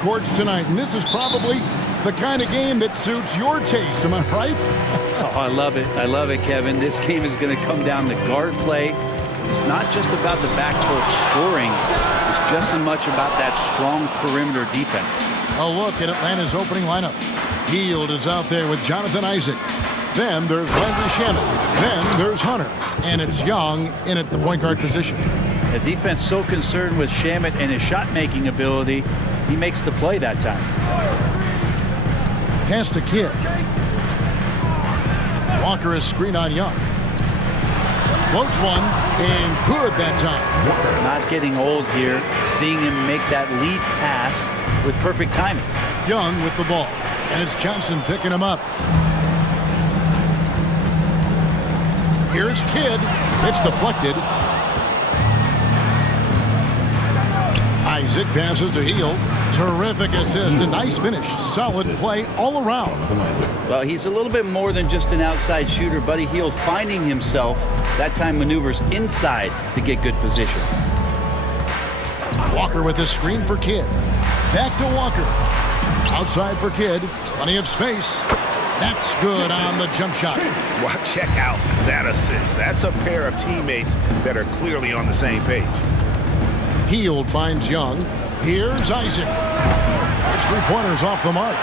courts tonight, and this is probably the kind of game that suits your taste. Am I right? Oh, I love it. I love it, Kevin. This game is going to come down to guard play. It's not just about the backcourt scoring. It's just as much about that strong perimeter defense. A look at Atlanta's opening lineup. Hield is out there with Jonathan Isaac. Then there's Landry Shamet. Then there's Hunter. And it's Young in at the point guard position. The defense so concerned with Shamet and his shot-making ability, he makes the play that time. Pass to Kidd. Walker is screen on Young. Floats one, and good that time. Not getting old here, seeing him make that lead pass with perfect timing. Young with the ball, and it's Johnson picking him up. Here's Kidd. It's deflected. Isaac passes to Hield. Terrific assist, a nice finish. Solid play all around. Well, he's a little bit more than just an outside shooter. Buddy Hield finding himself, that time maneuvers inside to get good position. Walker with a screen for Kidd. Back to Walker. Outside for Kidd. Plenty of space. That's good on the jump shot. Well, check out that assist. That's a pair of teammates that are clearly on the same page. Hield finds Young. Here's Isaac. His three-pointers off the mark.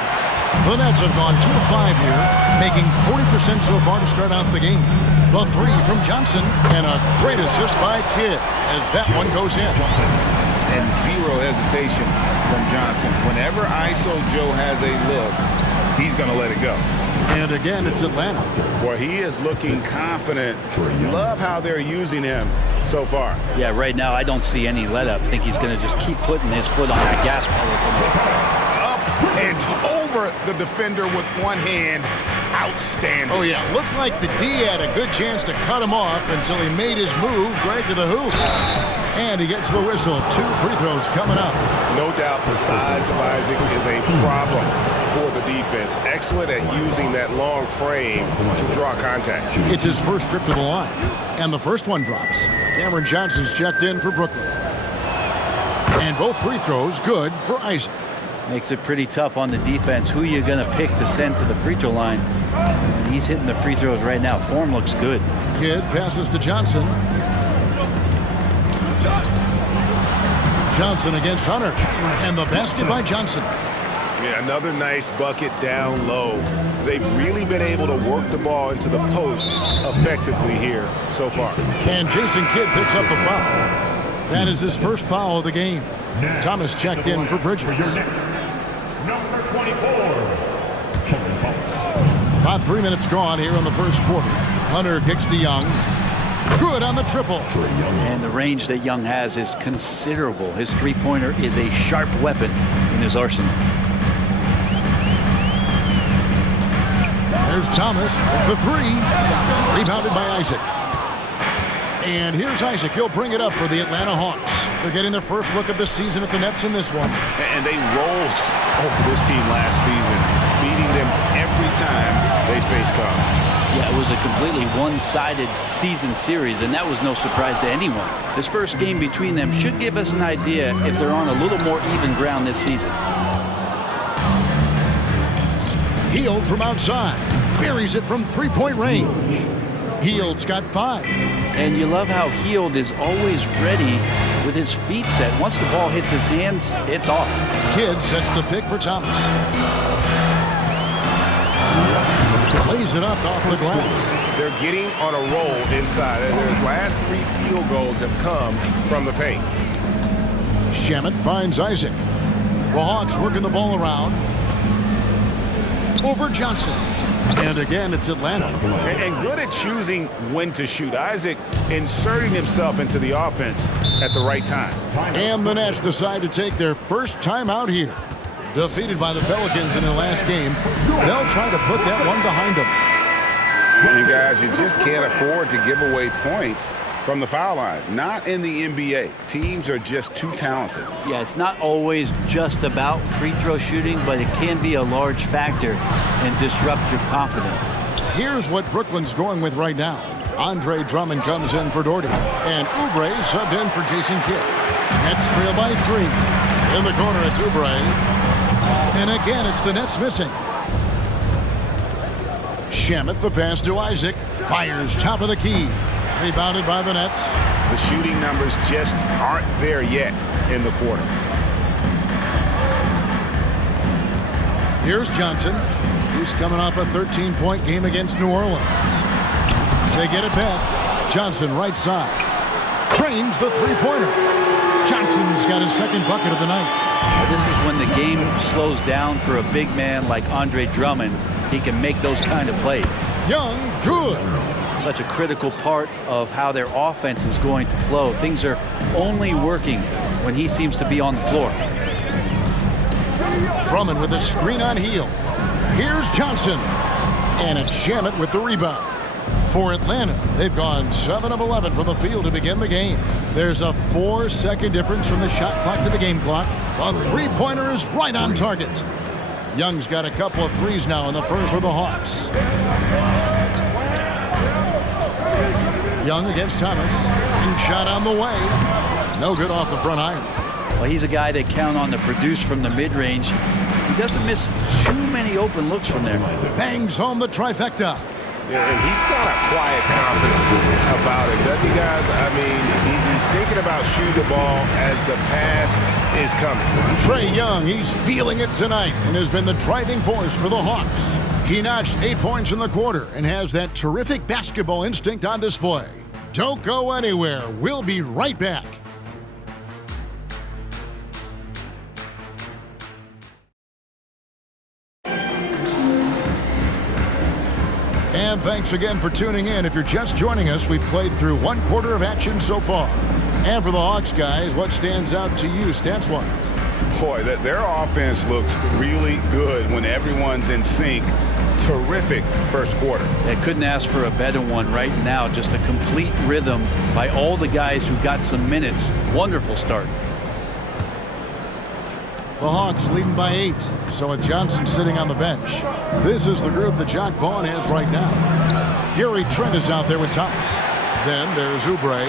The Nets have gone 2 of 5 here, making 40% so far to start out the game. The three from Johnson, and a great assist by Kidd as that one goes in. And zero hesitation from Johnson. Whenever ISO Joe has a look, he's going to let it go. And again, it's Atlanta. Boy, he is looking confident. Love how they're using him so far. Yeah, right now I don't see any let-up. I think he's going to just keep putting his foot on that gas pedal tonight. Up and over the defender with one hand. Outstanding. Oh, yeah. Looked like the D had a good chance to cut him off until he made his move right to the hoop. And he gets the whistle. 2 free throws coming up. No doubt the size of Isaac is a problem for the defense. Excellent at using that long frame to draw contact. It's his first trip to the line. And the first one drops. Cameron Johnson's checked in for Brooklyn. And both free throws good for Isaac. Makes it pretty tough on the defense. Who you going to pick to send to the free throw line? And he's hitting the free throws right now. Form looks good. Kidd passes to Johnson. Johnson against Hunter. And the basket by Johnson. Yeah, another nice bucket down low. They've really been able to work the ball into the post effectively here so far. And Jason Kidd picks up the foul. That is his first foul of the game. Thomas checked in for Bridges. Number 24. About 3 minutes gone here in the first quarter. Hunter kicks to Young. Good on the triple. And the range that Young has is considerable. His three-pointer is a sharp weapon in his arsenal. There's Thomas with the three. Rebounded by Isaac. And here's Isaac. He'll bring it up for the Atlanta Hawks. They're getting their first look of the season at the Nets in this one. And they rolled over this team last season, beating them every time they faced off. Yeah, it was a completely one-sided season series, and that was no surprise to anyone. This first game between them should give us an idea if they're on a little more even ground this season. Hield from outside. Buries it from three-point range. Hield's got 5. And you love how Hield is always ready with his feet set. Once the ball hits his hands, it's off. Kidd sets the pick for Thomas. Lays it up off the glass. They're getting on a roll inside, and their last 3 field goals have come from the paint. Shamet finds Isaac. The Hawks working the ball around. Over Johnson. And again, it's Atlanta. And good at choosing when to shoot. Isaac inserting himself into the offense at the right time. And the Nets decide to take their first time out here. Defeated by the Pelicans in their last game, they'll try to put that one behind them. You guys, you just can't afford to give away points from the foul line. Not in the NBA. Teams are just too talented. Yeah, it's not always just about free throw shooting, but it can be a large factor and disrupt your confidence. Here's what Brooklyn's going with right now. Andre Drummond comes in for Doherty. And Oubre subbed in for Jason Kidd. Nets trail by 3. In the corner, it's Oubre. And again, it's the Nets missing. Shamet, the pass to Isaac. Fires top of the key. Rebounded by the Nets. The shooting numbers just aren't there yet in the quarter. Here's Johnson. He's coming off a 13-point game against New Orleans. They get it back. Johnson right side. Cranes the three-pointer. Johnson's got his second bucket of the night. Well, this is when the game slows down for a big man like Andre Drummond. He can make those kind of plays. Young, good. Such a critical part of how their offense is going to flow. Things are only working when he seems to be on the floor. Drummond with a screen on heel. Here's Johnson. And it's Shamet with the rebound. For Atlanta, they've gone 7 of 11 from the field to begin the game. There's a 4-second difference from the shot clock to the game clock. A three-pointer is right on target. Young's got a couple of threes now in the first for the Hawks. Young against Thomas. And shot on the way. No good off the front iron. Well, he's a guy they count on to produce from the mid-range. He doesn't miss too many open looks from there. Bangs home the trifecta. Yeah, and he's got a quiet confidence about him, doesn't he, guys? I mean, he's thinking about shooting the ball as the pass is coming. Trae Young, he's feeling it tonight and has been the driving force for the Hawks. He notched 8 points in the quarter and has that terrific basketball instinct on display. Don't go anywhere. We'll be right back. And thanks again for tuning in. If you're just joining us, we've played through 1 quarter of action so far. And for the Hawks, guys, what stands out to you stats-wise? Boy, their offense looks really good when everyone's in sync. Terrific first quarter. They couldn't ask for a better one right now. Just a complete rhythm by all the guys who got some minutes. Wonderful start. The Hawks leading by 8. So with Johnson sitting on the bench, this is the group that Jacque Vaughn has right now. Gary Trent is out there with Thomas. Then there's Oubre.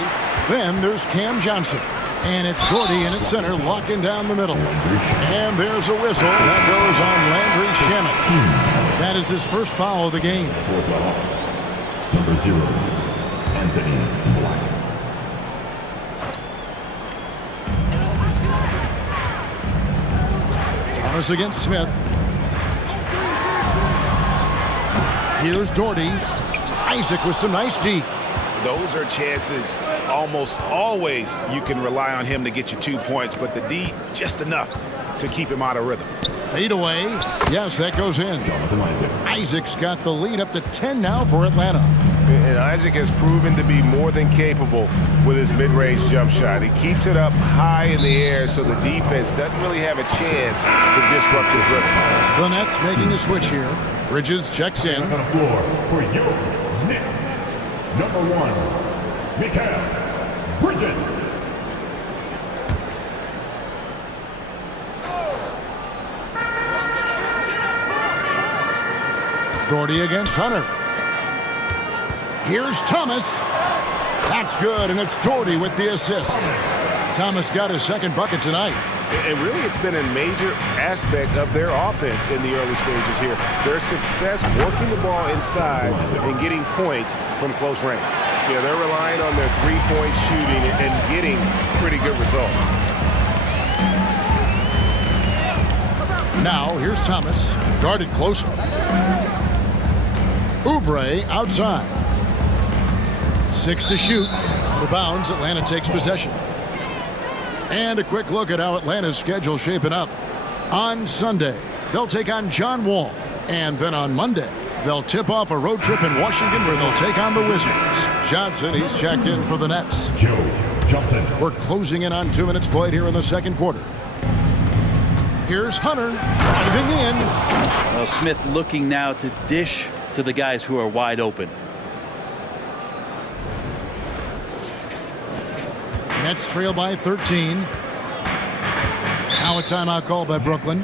Then there's Cam Johnson. And it's Gordy in its center, locking down the middle. And there's a whistle that goes on Landry Shamet. That is his first foul of the game. For the Hawks, number 0, Anthony Black. Thomas against Smith. Here's Doherty. Isaac with some nice D. Those are chances almost always you can rely on him to get you 2 points, but the D just enough to keep him out of rhythm. Fade away. Yes, that goes in. Isaac's got the lead up to 10 now for Atlanta. And Isaac has proven to be more than capable with his mid-range jump shot. He keeps it up high in the air so the defense doesn't really have a chance to disrupt his rhythm. The Nets making a switch here. Bridges checks in. On the floor for your Nets, number 1, Mikal Bridges. Doherty against Hunter. Here's Thomas. That's good, and it's Doherty with the assist. Thomas got his second bucket tonight. And really, it's been a major aspect of their offense in the early stages here. Their success working the ball inside and getting points from close range. Yeah, they're relying on their three-point shooting and getting pretty good results. Now, here's Thomas, guarded closer. Oubre outside. 6 to shoot. Out of bounds, Atlanta takes possession. And a quick look at how Atlanta's schedule shaping up. On Sunday, they'll take on John Wall. And then on Monday, they'll tip off a road trip in Washington where they'll take on the Wizards. Johnson, he's checked in for the Nets. Joe Johnson. We're closing in on 2 minutes played here in the second quarter. Here's Hunter driving in. Well, Smith looking now to dish to the guys who are wide open. Nets trail by 13. Now a timeout call by Brooklyn.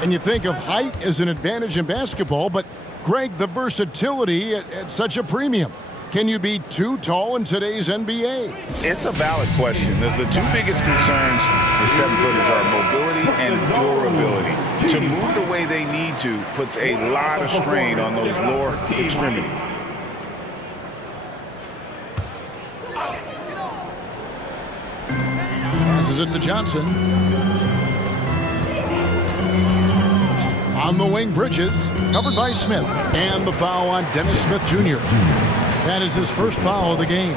And you think of height as an advantage in basketball, but Greg, the versatility at such a premium. Can you be too tall in today's NBA? It's a valid question. The two biggest concerns for 7-footers are mobility and durability. To move the way they need to puts a lot of strain on those lower extremities. Passes it to Johnson. On the wing, Bridges, covered by Smith. And the foul on Dennis Smith Jr. That is his first foul of the game.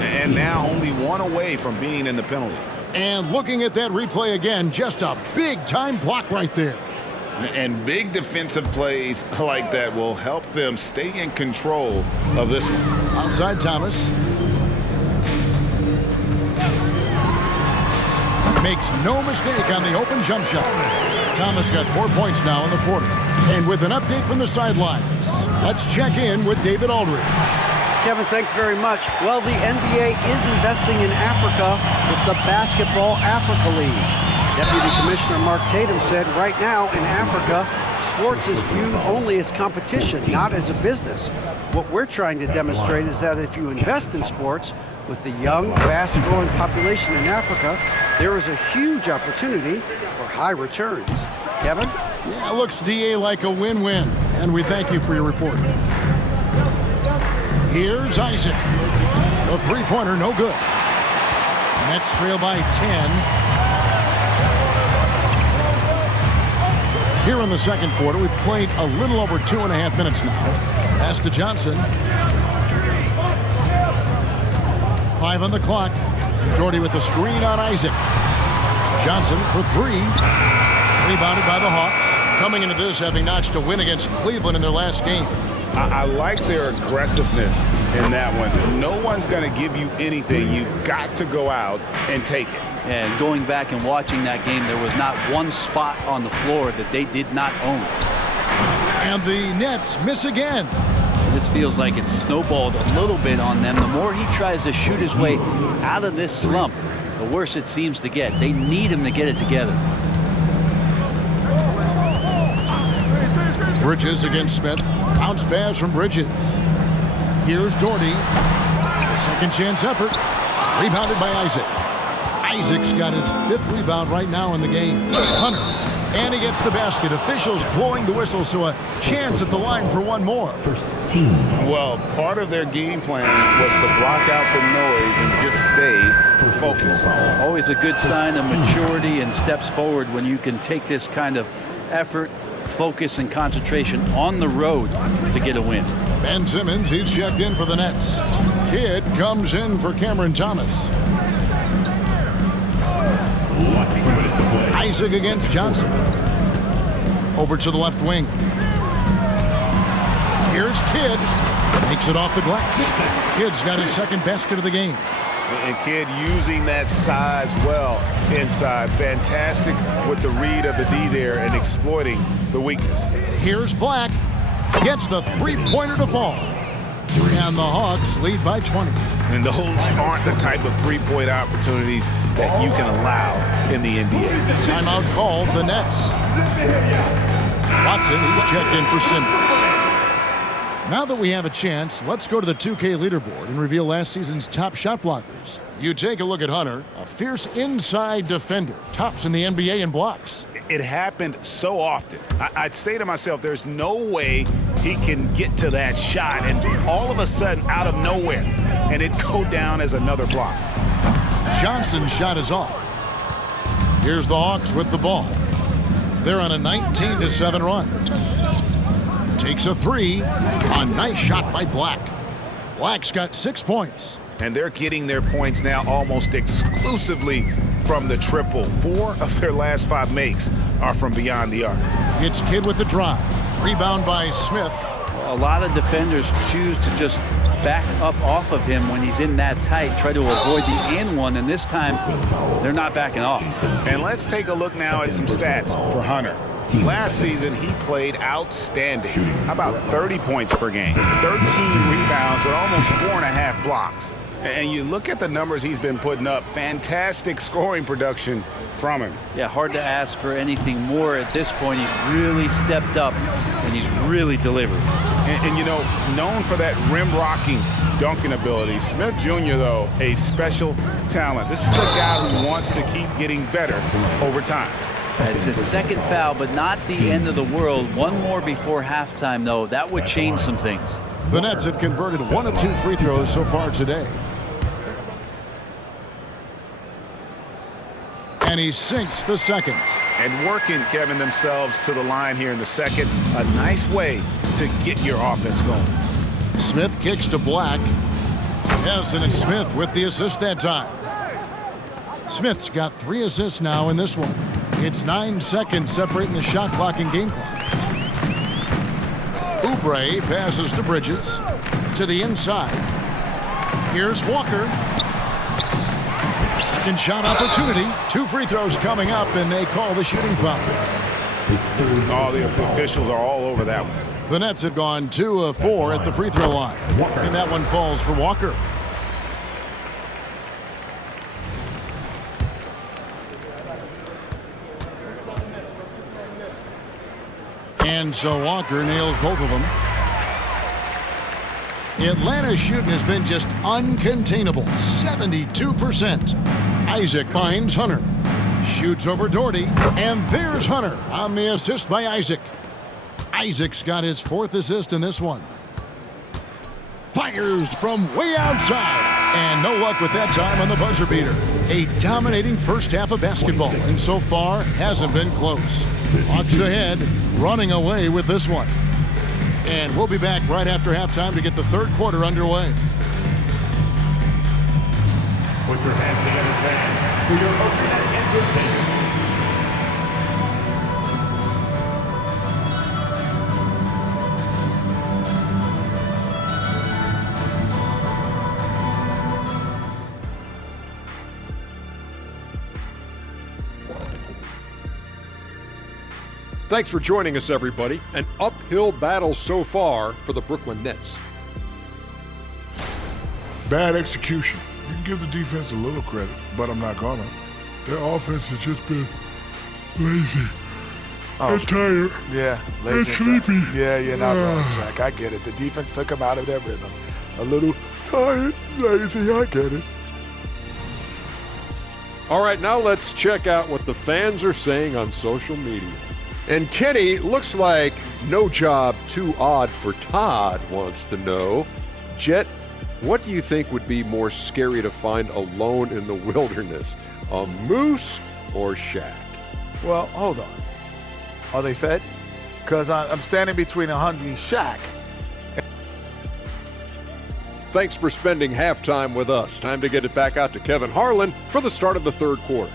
And now only one away from being in the penalty. And looking at that replay again, just a big-time block right there. And big defensive plays like that will help them stay in control of this one. Outside Thomas. Makes no mistake on the open jump shot. Thomas got 4 points now in the quarter. And with an update from the sidelines, let's check in with David Aldridge. Kevin, thanks very much. Well, the NBA is investing in Africa with the Basketball Africa League. Deputy Commissioner Mark Tatum said right now in Africa, sports is viewed only as competition, not as a business. What we're trying to demonstrate is that if you invest in sports, with the young, fast-growing population in Africa, there is a huge opportunity for high returns. Kevin? Yeah, looks, DA, like a win-win. And we thank you for your report. Here's Isaac. The three-pointer, no good. Nets trail by 10. Here in the second quarter, we've played a little over 2.5 minutes now. Pass to Johnson. 5 on the clock. Jordy with the screen on Isaac. Johnson for 3. Rebounded by the Hawks. Coming into this, having notched a win against Cleveland in their last game. I like their aggressiveness in that one. No one's going to give you anything. You've got to go out and take it. And going back and watching that game, there was not one spot on the floor that they did not own. And the Nets miss again. This feels like it's snowballed a little bit on them. The more he tries to shoot his way out of this slump, the worse it seems to get. They need him to get it together. Bridges against Smith. Bounce pass from Bridges. Here's Doherty. A second chance effort. Rebounded by Isaac. Isaac's got his 5th rebound right now in the game. Hunter. And he gets the basket. Officials blowing the whistle, so a chance at the line for one more. Well, part of their game plan was to block out the noise and just stay focused. Always a good sign of maturity and steps forward when you can take this kind of effort, focus, and concentration on the road to get a win. Ben Simmons, he's checked in for the Nets. Kidd comes in for Cameron Thomas. Isaac against Johnson. Over to the left wing. Here's Kidd. Makes it off the glass. Kidd's got his second basket of the game. And Kidd using that size well inside. Fantastic with the read of the D there and exploiting the weakness. Here's Black. Gets the three-pointer to fall. And the Hawks lead by 20. And those aren't the type of three-point opportunities that you can allow in the NBA. Timeout called the Nets. Watson, he's checked in for Simmons. Now that we have a chance, let's go to the 2K leaderboard and reveal last season's top shot blockers. You take a look at Hunter, a fierce inside defender, tops in the NBA in blocks. It happened so often. I'd say to myself, there's no way he can get to that shot, and all of a sudden, out of nowhere, and it'd go down as another block. Johnson's shot is off. Here's the Hawks with the ball. They're on a 19-7 run. Takes a 3. A nice shot by Black. Black's got 6 points. And they're getting their points now almost exclusively from the triple. 4 of their last 5 makes are from beyond the arc. It's Kidd with the drive. Rebound by Smith. A lot of defenders choose to just back up off of him when he's in that tight, try to avoid the and one, and this time they're not backing off. And let's take a look now at some stats for Hunter. Last season, he played outstanding. How about 30 points per game, 13 rebounds, and almost 4.5 blocks. And you look at the numbers he's been putting up, fantastic scoring production from him. Yeah, hard to ask for anything more at this point. He's really stepped up, and he's really delivered. And you know, known for that rim-rocking dunking ability. Smith Jr., though, a special talent. This is a guy who wants to keep getting better over time. It's his second foul, but not the end of the world. One more before halftime, though. That would change some things. The Nets have converted 1 of 2 free throws so far today. And he sinks the second. And working, Kevin, themselves to the line here in the second. A nice way to get your offense going. Smith kicks to Black. Yes, and it's Smith with the assist that time. Smith's got 3 assists now in this one. It's 9 seconds separating the shot clock and game clock. Oubre passes to Bridges. To the inside. Here's Walker. Second shot opportunity. 2 free throws coming up, and they call the shooting foul. Oh, the officials are all over that one. The Nets have gone 2 of 4 at the free throw line. And that one falls for Walker. And so Walker nails both of them. Atlanta's shooting has been just uncontainable, 72%. Isaac finds Hunter. Shoots over Doherty. And there's Hunter on the assist by Isaac. Isaac's got his 4th assist in this one. Fires from way outside. And no luck with that time on the buzzer beater. A dominating first half of basketball, and so far hasn't been close. Hawks ahead, running away with this one. And we'll be back right after halftime to get the third quarter underway. Put your hands together, fans, for your opening entertainment. Thanks for joining us, everybody. An uphill battle so far for the Brooklyn Nets. Bad execution. You can give the defense a little credit, but I'm not gonna. Their offense has just been lazy. They're tired. Yeah, lazy and sleepy. Yeah, you're not wrong, Zach. I get it. The defense took them out of their rhythm. A little tired, lazy. I get it. All right, now let's check out what the fans are saying on social media. And Kenny, looks like no job too odd for Todd wants to know. Jet, what do you think would be more scary to find alone in the wilderness, a moose or Shaq? Well, hold on. Are they fed? Because I'm standing between a hungry Shaq. Thanks for spending halftime with us. Time to get it back out to Kevin Harlan for the start of the third quarter.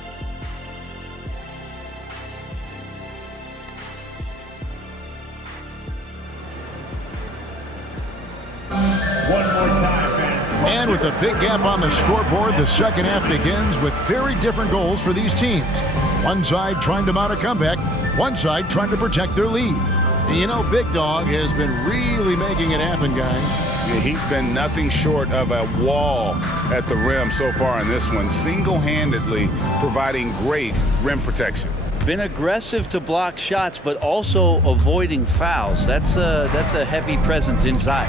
And with a big gap on the scoreboard, the second half begins with very different goals for these teams. One side trying to mount a comeback, one side trying to protect their lead. And you know, Big Dog has been really making it happen, guys. Yeah, he's been nothing short of a wall at the rim so far in this one, single-handedly providing great rim protection. Been aggressive to block shots, but also avoiding fouls. That's a heavy presence inside.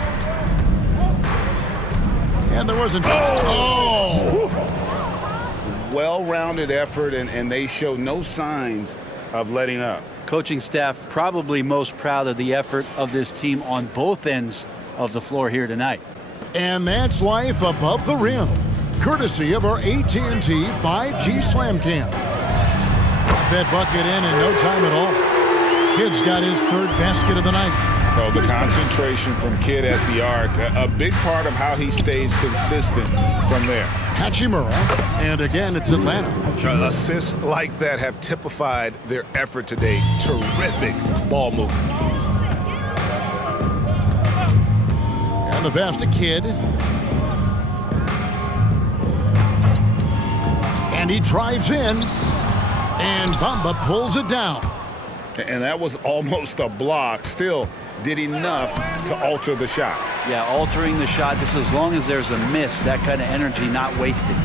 And there wasn't. Oh! Well-rounded effort, and they show no signs of letting up. Coaching staff probably most proud of the effort of this team on both ends of the floor here tonight. And that's life above the rim, courtesy of our AT&T 5G Slam Cam. Got that bucket in no time at all. Kid's got his 3rd basket of the night. Oh, the concentration from Kidd at the arc, a big part of how he stays consistent from there. Hachimura, and again, it's Atlanta. Assists like that have typified their effort today. Terrific ball movement. And the pass to Kidd. And he drives in, and Bamba pulls it down. And that was almost a block. Still did enough to alter the shot. Yeah, altering the shot just as long as there's a miss, that kind of energy not wasted.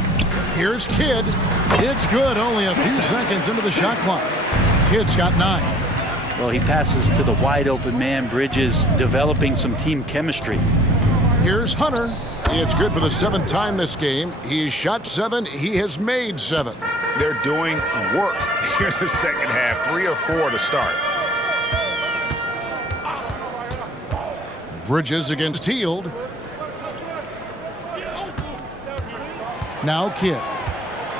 Here's Kidd. Kidd's good, only a few seconds into the shot clock. Kidd's got 9. Well, he passes to the wide open man. Bridges developing some team chemistry. Here's Hunter. It's good for the 7th time this game. He's shot 7. He has made 7. they're doing work here in the second half. 3 or 4 to start. Bridges against Heald. Now Kidd.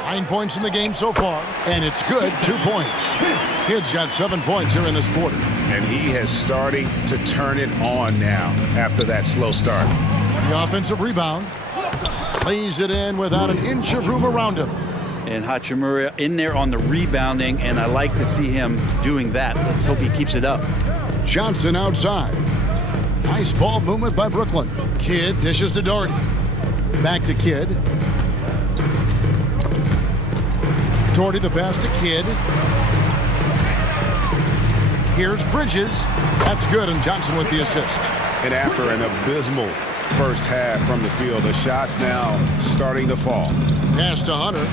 9 points in the game so far, and it's good, 2 points. Kidd's got 7 points here in this quarter. And he has starting to turn it on now after that slow start. The offensive rebound. Lays it in without an inch of room around him. And Hachimura in there on the rebounding, and I like to see him doing that. Let's hope he keeps it up. Johnson outside. Nice ball movement by Brooklyn. Kidd dishes to Doherty. Back to Kidd. Doherty the pass to Kidd. Here's Bridges. That's good, and Johnson with the assist. And after an abysmal first half from the field, the shots now starting to fall. Pass to Hunter.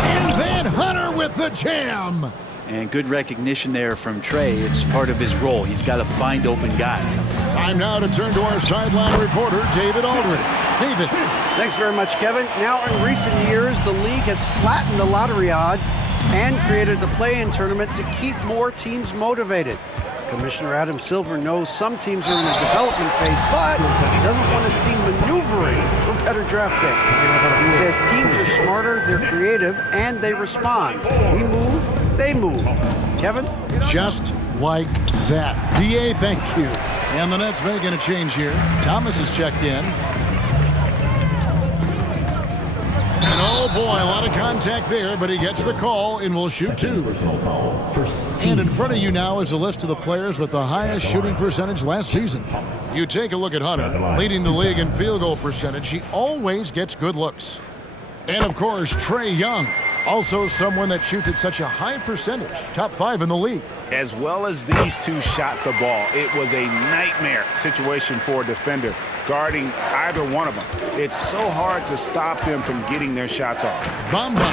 And then Hunter with the jam. And good recognition there from Trey. It's part of his role. He's got to find open guys. Time now to turn to our sideline reporter, David Aldridge. David. Thanks very much, Kevin. Now, in recent years, the league has flattened the lottery odds and created the play-in tournament to keep more teams motivated. Commissioner Adam Silver knows some teams are in a development phase, but he doesn't want to see maneuvering for better draft picks. He says teams are smarter, they're creative, and they respond. We move, they move. Kevin? Just like that. DA, thank you. And the Nets making a change here. Thomas is checked in. And oh boy, a lot of contact there, but he gets the call and will shoot 2. And in front of you now is a list of the players with the highest shooting percentage last season. You take a look at Hunter, leading the league in field goal percentage. He always gets good looks. And of course, Trey Young, also someone that shoots at such a high percentage, top 5 in the league. As well as these two shot the ball, it was a nightmare situation for a defender guarding either one of them. It's so hard to stop them from getting their shots off. Bamba,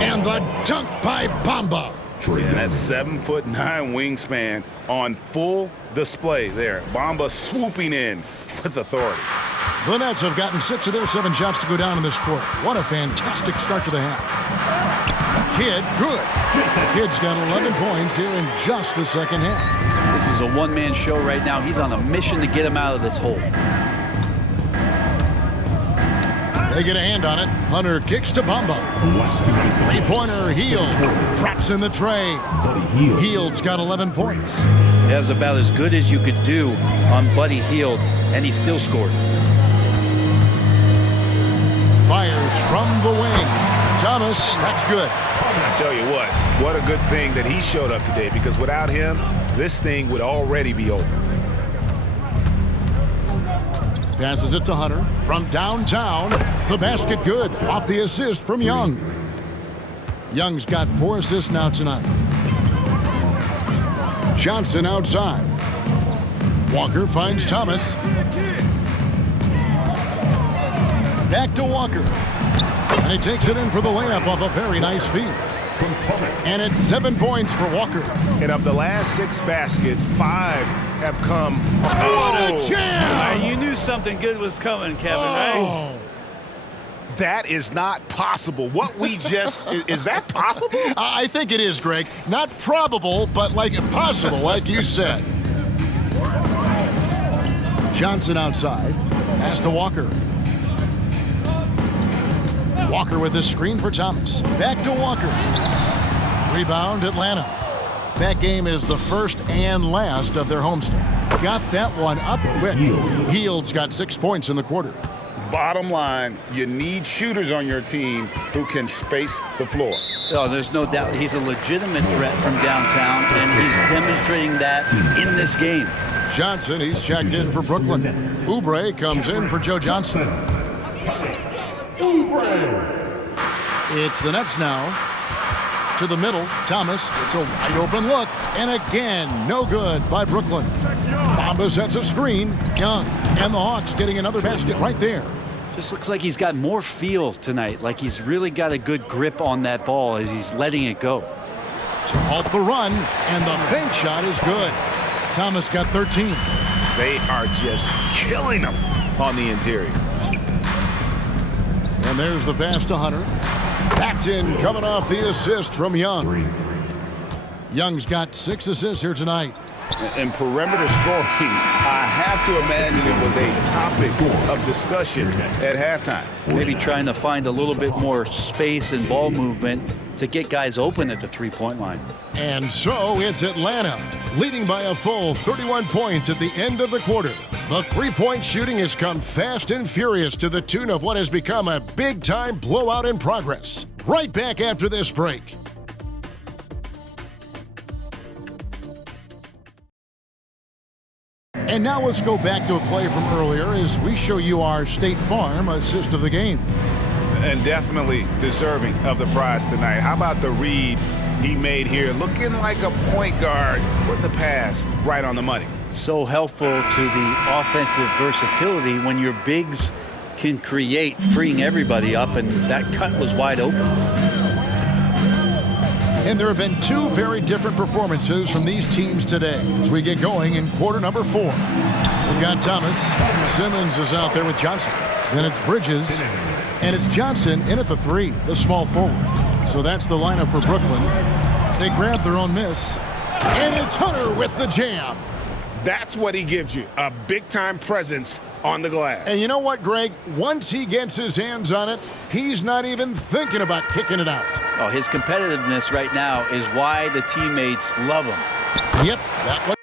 and the dunk by Bamba. And that 7'9" wingspan on full display there. Bamba swooping in with authority. The Nets have gotten 6 of their 7 shots to go down in this quarter. What a fantastic start to the half. Kidd, good. Kidd's got 11 points here in just the second half. This is a one-man show right now. He's on a mission to get him out of this hole. They get a hand on it. Hunter kicks to Bamba. Three-pointer, Heald. Drops in the tray. Heald's got 11 points. That was about as good as you could do on Buddy Heald, and he still scored. Fires from the wing. Thomas, that's good. I tell you what a good thing that he showed up today, because without him, this thing would already be over. Passes it to Hunter from downtown. The basket good off the assist from Young. Young's got 4 assists now tonight. Johnson outside. Walker finds Thomas. Back to Walker. And he takes it in for the layup off a very nice feed. And it's 7 points for Walker. And of the last 6 baskets, 5 have come. What a jam! You knew something good was coming, Kevin, right? That is not possible. What we just, is that possible? I think it is, Greg. Not probable, but like possible, like you said. Johnson outside. Pass to Walker. Walker with the screen for Thomas. Back to Walker. Rebound, Atlanta. That game is the first and last of their homestand. Got that one up quick. Heald's got 6 points in the quarter. Bottom line, you need shooters on your team who can space the floor. Oh, there's no doubt he's a legitimate threat from downtown, and he's demonstrating that in this game. Johnson, he's checked in for Brooklyn. Oubre comes in for Joe Johnson. It's the Nets now. To the middle, Thomas, it's a wide open look, and again, no good by Brooklyn. Bamba sets a screen, Young, and the Hawks getting another basket right there. Just looks like he's got more feel tonight, like he's really got a good grip on that ball as he's letting it go. To halt the run, and the bank shot is good. Thomas got 13. They are just killing them on the interior. And there's the pass to Hunter. That's in, coming off the assist from Young. Young's got 6 assists here tonight. And perimeter scoring, I have to imagine it was a topic of discussion at halftime. Maybe trying to find a little bit more space and ball movement to get guys open at the three-point line. And so it's Atlanta, leading by a full 31 points at the end of the quarter. The three-point shooting has come fast and furious to the tune of what has become a big-time blowout in progress. Right back after this break. And now let's go back to a play from earlier as we show you our State Farm assist of the game. And definitely deserving of the prize tonight. How about the read he made here? Looking like a point guard with the pass right on the money. So helpful to the offensive versatility when your bigs can create, freeing everybody up, and that cut was wide open. And there have been 2 very different performances from these teams today as we get going in quarter number 4. We've got Thomas. Simmons is out there with Johnson. Then it's Bridges. And it's Johnson in at the 3, the small forward. So that's the lineup for Brooklyn. They grab their own miss. And it's Hunter with the jam. That's what he gives you, a big-time presence on the glass. And you know what, Greg? Once he gets his hands on it, he's not even thinking about kicking it out. Oh, his competitiveness right now is why the teammates love him. Yep, that one.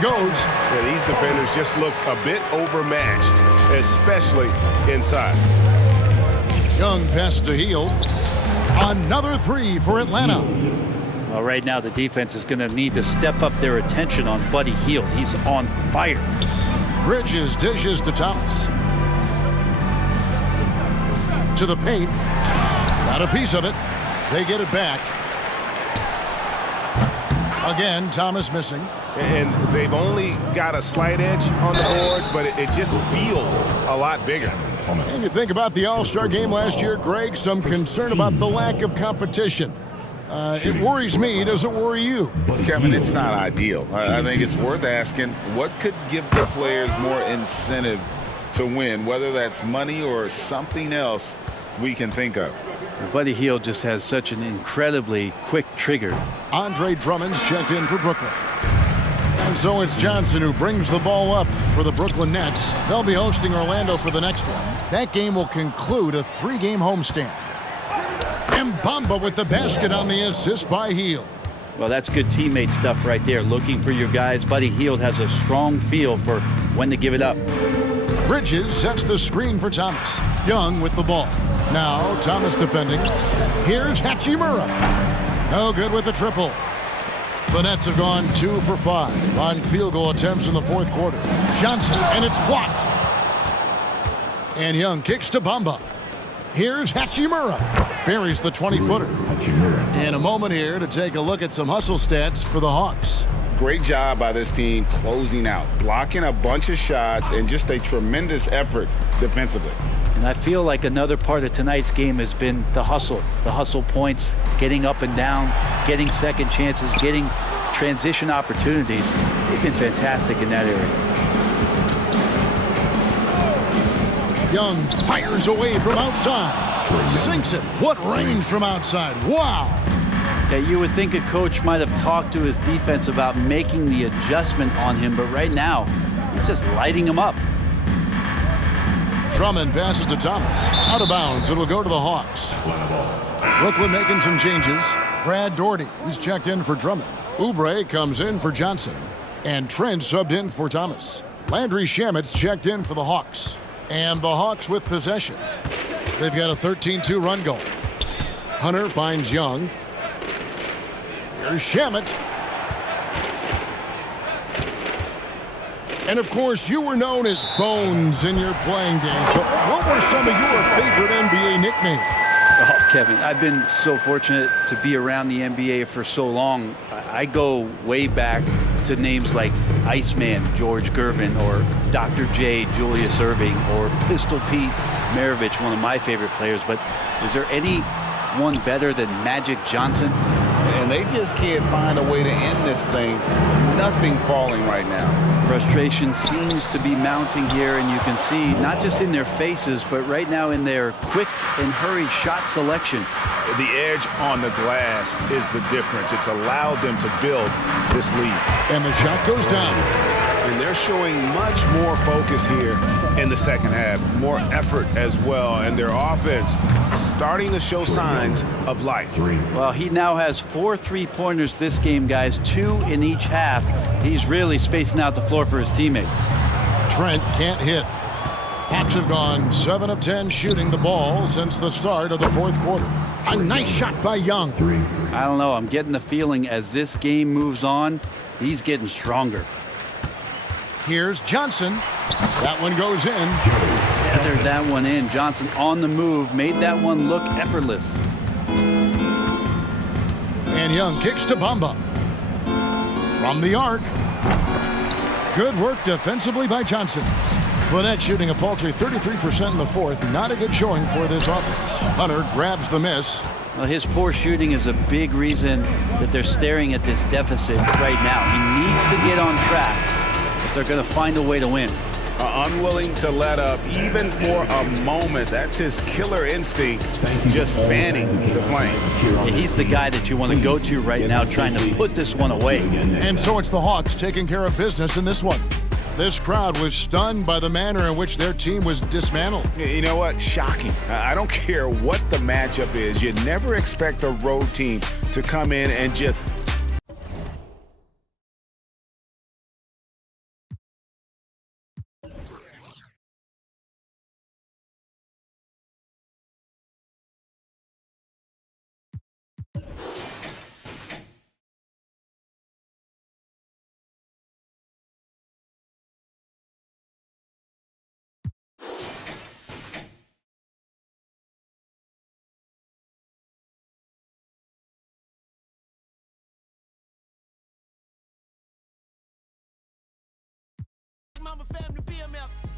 Goes. Yeah, these defenders just look a bit overmatched, especially inside. Young passes to Hield. Another 3 for Atlanta. Well, right now the defense is going to need to step up their attention on Buddy Hield. He's on fire. Bridges dishes to Thomas. To the paint. Got a piece of it. They get it back. Again, Thomas missing. And they've only got a slight edge on the boards, but it just feels a lot bigger. And you think about the All-Star game last year, Greg, some concern about the lack of competition. It worries me. Does it worry you? Kevin, it's not ideal. I think it's worth asking what could give the players more incentive to win, whether that's money or something else we can think of. Buddy Hield just has such an incredibly quick trigger. Andre Drummond's checked in for Brooklyn. And so it's Johnson who brings the ball up for the Brooklyn Nets. They'll be hosting Orlando for the next one. That game will conclude a 3-game homestand. And Bamba with the basket on the assist by Hield. Well, that's good teammate stuff right there. Looking for your guys. Buddy Hield has a strong feel for when to give it up. Bridges sets the screen for Thomas. Young with the ball. Now Thomas defending. Here's Hachimura. No good with the triple. The Nets have gone 2 for 5 on field goal attempts in the fourth quarter. Johnson, and it's blocked. And Young kicks to Bamba. Here's Hachimura. Buries the 20-footer. In a moment here to take a look at some hustle stats for the Hawks. Great job by this team closing out, blocking a bunch of shots, and just a tremendous effort defensively. And I feel like another part of tonight's game has been the hustle points, getting up and down, getting second chances, getting transition opportunities. They've been fantastic in that area. Young fires away from outside. Sinks it. What range from outside. Wow. Okay, you would think a coach might have talked to his defense about making the adjustment on him, but right now, he's just lighting him up. Drummond passes to Thomas. Out of bounds. It'll go to the Hawks. Brooklyn making some changes. Brad Doherty, he's checked in for Drummond. Oubre comes in for Johnson. And Trent subbed in for Thomas. Landry Shamit's checked in for the Hawks. And the Hawks with possession. They've got a 13-2 run goal. Hunter finds Young. Here's Shamet. And, of course, you were known as Bones in your playing days. But what were some of your favorite NBA nicknames? Oh, Kevin, I've been so fortunate to be around the NBA for so long. I go way back to names like Iceman, George Gervin, or Dr. J, Julius Erving, or Pistol Pete Maravich, one of my favorite players. But is there anyone better than Magic Johnson? And they just can't find a way to end this thing. Nothing falling right now. Frustration seems to be mounting here, and you can see not just in their faces, but right now in their quick and hurried shot selection. The edge on the glass is the difference. It's allowed them to build this lead. And the shot goes down. And they're showing much more focus here in the second half, more effort as well, and their offense starting to show signs of life. Well, he now has 4 3-pointers this game, guys, 2 in each half. He's really spacing out the floor for his teammates. Trent can't hit. Hawks have gone 7 of 10 shooting the ball since the start of the fourth quarter. A nice shot by Young. I don't know. I'm getting the feeling as this game moves on, he's getting stronger. Here's Johnson. That one goes in. Feathered that one in. Johnson on the move, made that one look effortless. And Young kicks to Bamba. From the arc. Good work defensively by Johnson. Gwinnett shooting a paltry 33% in the fourth. Not a good showing for this offense. Hunter grabs the miss. Well, his poor shooting is a big reason that they're staring at this deficit right now. He needs to get on track if they're going to find a way to win. Unwilling to let up even for a moment. That's his killer instinct, just fanning the flame. Yeah, he's the guy that you want to go to right now, trying to put this one away. And so it's the Hawks taking care of business in this one. This crowd was stunned by the manner in which their team was dismantled. You know what? Shocking. I don't care what the matchup is. You never expect a road team to come in and just Mama family BMF.